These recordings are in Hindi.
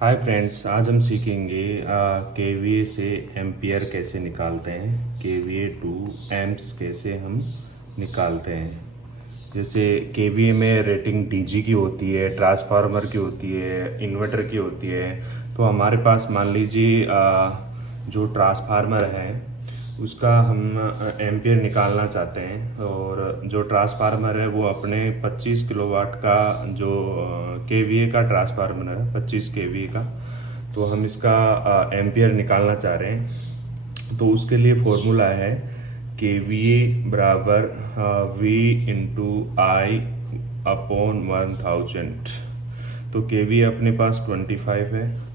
हाय फ्रेंड्स, आज हम सीखेंगे केवीए से एम्पियर कैसे निकालते हैं। केवीए टू एम्प्स कैसे हम निकालते हैं। जैसे केवीए में रेटिंग डीजी की होती है, ट्रांसफार्मर की होती है, इन्वर्टर की होती है। तो हमारे पास मान लीजिए जो ट्रांसफार्मर है उसका हम एम्पियर निकालना चाहते हैं, और जो ट्रांसफार्मर है वो अपने 25 किलोवाट का जो केवीए का ट्रांसफार्मर है, 25 केवीए का। तो हम इसका एम्पियर निकालना चाह रहे हैं। तो उसके लिए फॉर्मूला है केवीए बराबर वी इंटू आई अपॉन 1000। तो केवीए अपने पास 25 है।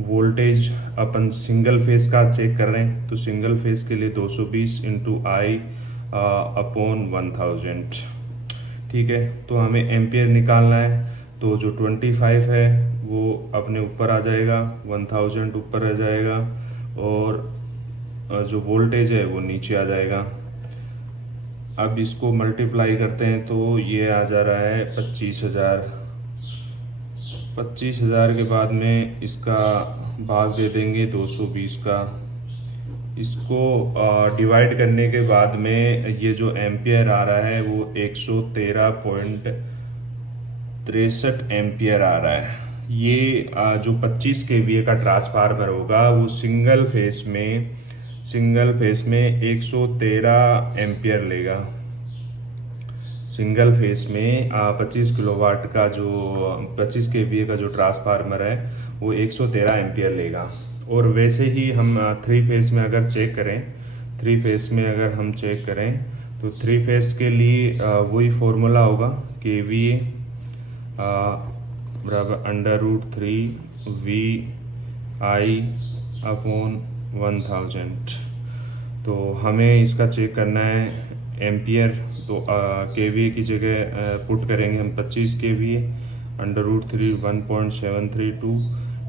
वोल्टेज अपन सिंगल फेस का चेक कर रहे हैं, तो सिंगल फेस के लिए 220 इंटू आई अपॉन 1000। ठीक है, तो हमें एम्पियर निकालना है। तो जो 25 है वो अपने ऊपर आ जाएगा, 1000 ऊपर आ जाएगा, और जो वोल्टेज है वो नीचे आ जाएगा। अब इसको मल्टीप्लाई करते हैं तो ये आ जा रहा है 25,000। 25,000 के बाद में इसका भाग दे देंगे 220 का। इसको डिवाइड करने के बाद में ये जो एम्पियर आ रहा है वो 113.63 एम्पियर आ रहा है। ये जो 25 केवीए का ट्रांसफार्मर होगा वो सिंगल फेस में 113 एम्पियर लेगा। सिंगल फेस में 25 किलोवाट का जो 25 केवीए का जो ट्रांसफार्मर है वो 113 एम्पियर लेगा। और वैसे ही हम थ्री फेस में अगर चेक करें, तो थ्री फेस के लिए वही फॉर्मूला होगा केवीए बराबर √3 VI अपॉन 1000। तो हमें इसका चेक करना है एम्पियर। तो केवीए की जगह पुट करेंगे हम 25 केवीए, √3 1.732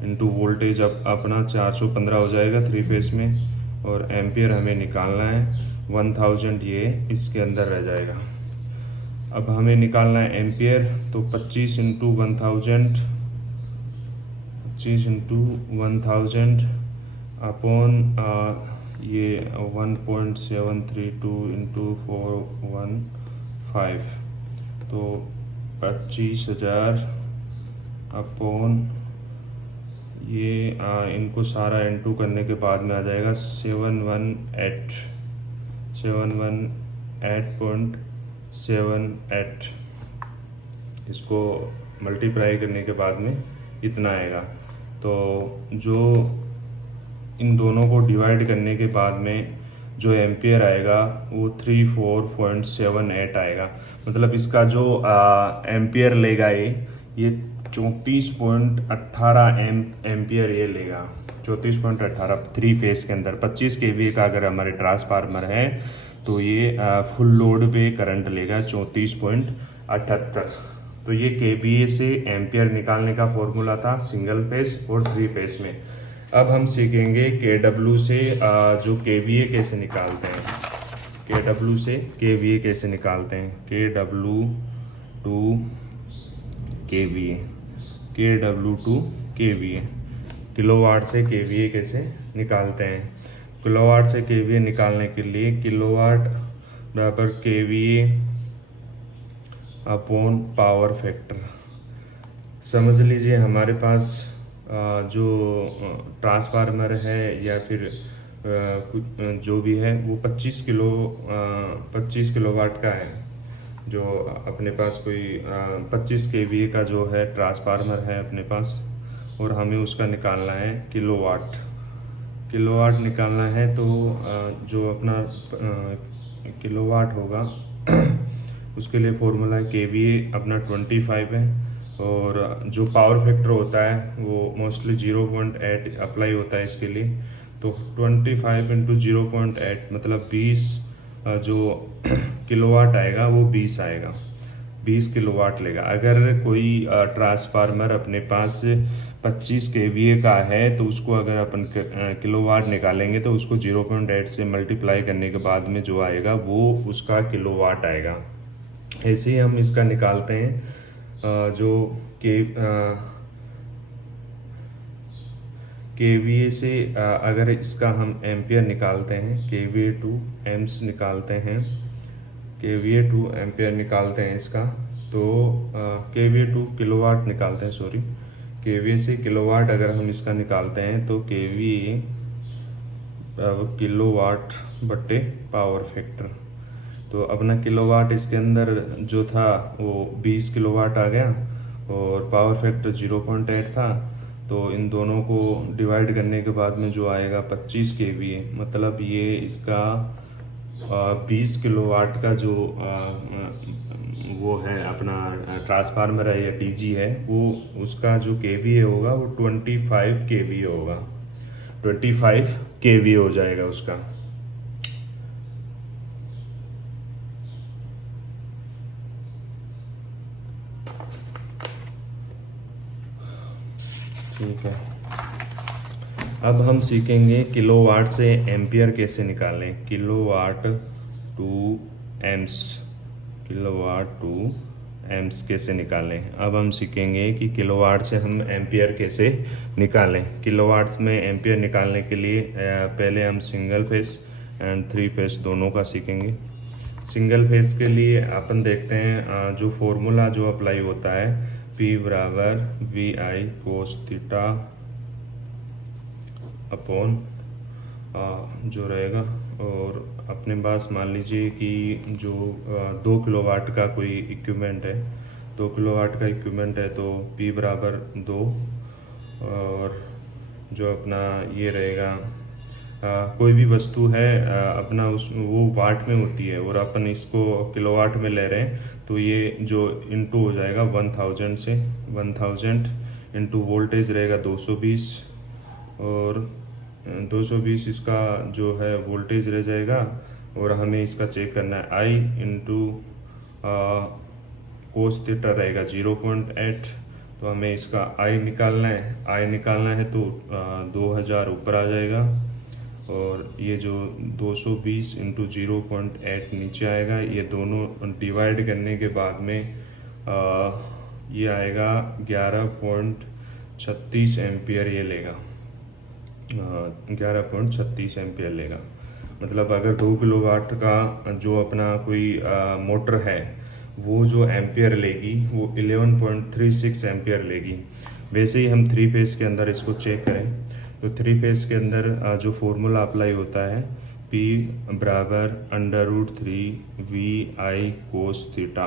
इंटू वोल्टेज अपना 415 हो जाएगा थ्री फेस में, और एम्पियर हमें निकालना है 1000, ये इसके अंदर रह जाएगा। अब हमें निकालना है एम्पियर, तो 25 इंटू 1000 अपॉन ये 1.732 इंटू 415, तो 25,000 अपॉन ये इनको सारा इंटू करने के बाद में आ जाएगा 718.78। इसको मल्टीप्लाई करने के बाद में इतना आएगा। तो जो इन दोनों को डिवाइड करने के बाद में जो एम्पियर आएगा वो 34.78 आएगा। मतलब इसका जो एम्पियर लेगा ये 34.18 एम्पियर ये लेगा। 34.18 थ्री फेस के अंदर 25 केवीए का अगर हमारे ट्रांसफार्मर है तो ये फुल लोड पे करंट लेगा 34.78। तो ये केवीए से एम्पियर निकालने का फॉर्मूला था सिंगल फेस और थ्री फेस में। अब हम सीखेंगे केडब्ल्यू से जो केवीए कैसे निकालते हैं। केडब्ल्यू से केवीए कैसे निकालते हैं। KW to KVA, KW to KVA, kilowatt से केवीए कैसे निकालते हैं। किलोवाट से केवीए निकालने के लिए किलोवाट बराबर केवीए अपॉन पावर फैक्टर। समझ लीजिए हमारे पास जो ट्रांसफार्मर है या फिर कुछ जो भी है वो 25 किलोवाट का है। जो अपने पास कोई 25 केवीए का जो है ट्रांसफार्मर है अपने पास, और हमें उसका निकालना है किलोवाट निकालना है। तो जो अपना किलोवाट होगा उसके लिए फॉर्मूला है केवीए अपना 25 है, और जो पावर फैक्टर होता है वो मोस्टली 0.8 अप्लाई होता है इसके लिए। तो 25 इंटू 0.8 मतलब 20 जो किलोवाट आएगा वो 20 आएगा, 20 किलोवाट लेगा। अगर कोई ट्रांसफार्मर अपने पास 25 केवीए का है तो उसको अगर अपन किलोवाट निकालेंगे तो उसको 0.8 से मल्टीप्लाई करने के बाद में जो आएगा वो उसका किलोवाट आएगा। ऐसे ही हम इसका निकालते हैं जो के केवीए से अगर इसका हम एम्पियर निकालते हैं, केवीए टू एम्स निकालते हैं, केवीए टू एम्पियर निकालते हैं इसका, तो केवीए टू किलोवाट निकालते हैं, सॉरी, केवीए से किलोवाट अगर हम इसका निकालते हैं तो केवीए किलोवाट बटे पावर फैक्टर। तो अपना किलोवाट इसके अंदर जो था वो 20 किलोवाट आ गया और पावर फैक्टर 0.8 था। तो इन दोनों को डिवाइड करने के बाद में जो आएगा 25 केवीए, मतलब ये इसका 20 किलोवाट का जो वो है अपना ट्रांसफार्मर है या टीजी है, वो उसका जो केवीए होगा वो 25 केवीए होगा, 25 केवीए हो जाएगा उसका। ठीक है, अब हम सीखेंगे किलोवाट से एम्पियर कैसे निकालें। Kilowatt to amps, kilowatt to amps कैसे निकालें। अब हम सीखेंगे कि किलोवाट से हम एम्पियर कैसे निकालें। किलोवाट में एम्पियर निकालने के लिए पहले हम सिंगल फेस एंड 3 फेस दोनों का सीखेंगे। सिंगल फेस के लिए अपन देखते हैं जो फॉर्मूला जो अप्लाई होता है, P बराबर VI कोस थीटा अपॉन जो रहेगा, और अपने पास मान लीजिए कि जो 2 किलोवाट का कोई इक्विपमेंट है, 2 किलोवाट का इक्विपमेंट है, तो P बराबर 2, और जो अपना ये रहेगा कोई भी वस्तु है अपना उस वो वाट में होती है और अपन इसको किलोवाट में ले रहे हैं, तो ये जो इनटू हो जाएगा 1000 से, 1000 इंटू वोल्टेज रहेगा 220, और 220 इसका जो है वोल्टेज रह जाएगा, और हमें इसका चेक करना है आई इंटू कोस थीटा रहेगा 0.8, तो हमें इसका आई निकालना है। आई निकालना है तो 2000 ऊपर आ जाएगा, और ये जो 220 इंटू 0.8 नीचे आएगा। ये दोनों डिवाइड करने के बाद में ये आएगा 11.36 एम्पियर ये लेगा, 11.36 एम्पियर लेगा। मतलब अगर 2 किलोवाट का जो अपना कोई मोटर है वो जो एम्पियर लेगी वो 11.36 एम्पियर लेगी। वैसे ही हम 3 फेस के अंदर इसको चेक करें तो 3 फेस के अंदर जो फॉर्मूला अप्लाई होता है P बराबर √3 VI कोस थीटा,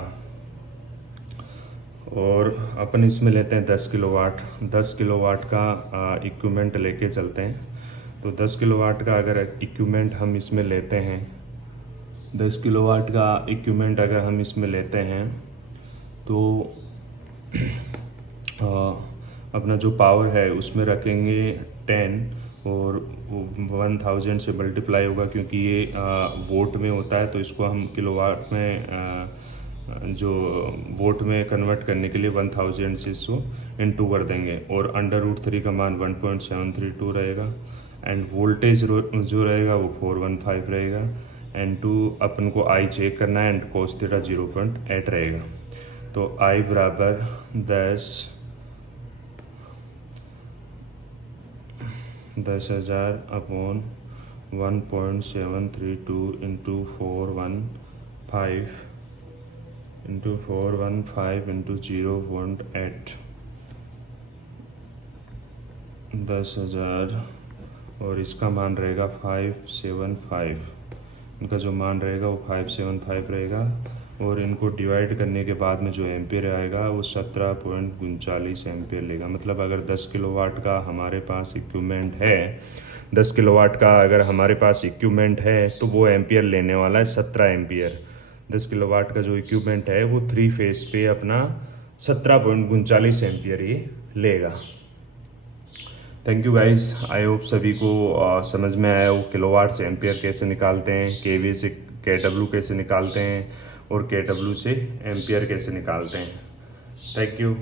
और अपन इसमें लेते हैं 10 किलोवाट। 10 किलोवाट का इक्विपमेंट लेके चलते हैं। तो 10 किलोवाट का अगर इक्विपमेंट हम इसमें लेते हैं, 10 किलोवाट का इक्विपमेंट अगर हम इसमें लेते हैं तो अपना जो पावर है उसमें रखेंगे 10 और 1000 से मल्टीप्लाई होगा, क्योंकि ये वोट में होता है तो इसको हम किलोवाट में जो वोट में कन्वर्ट करने के लिए 1000 से इसको इनटू कर देंगे, और √3 का मान 1.732 रहेगा, एंड वोल्टेज जो रहेगा वो 415 रहेगा, एंड टू अपन को आई चेक करना है, एंड कोस थीटा 0.8 रहेगा। तो आई बराबर 10,000 अपॉन 1.732 इंटू 415 इंटू 0.8, 10,000, और इसका मान रहेगा 575। इनका जो मान रहेगा वो 575 रहेगा, और इनको डिवाइड करने के बाद में जो एम्पियर आएगा वो 17.39 एम्पियर लेगा। मतलब अगर 10 किलोवाट का हमारे पास इक्विपमेंट है, 10 किलोवाट का अगर हमारे पास इक्विपमेंट है तो वो एम्पियर लेने वाला है 17 एम्पियर। 10 किलोवाट का जो इक्विपमेंट है वो 3 फेस पे अपना 17.39 एम्पियर ये लेगा। Thank you guys, I hope सभी को समझ में आया हो किलोवाट से एम्पियर कैसे निकालते हैं, केवी से केडब्ल्यू कैसे निकालते हैं, और केडब्ल्यू से एम्पियर कैसे निकालते हैं। Thank you.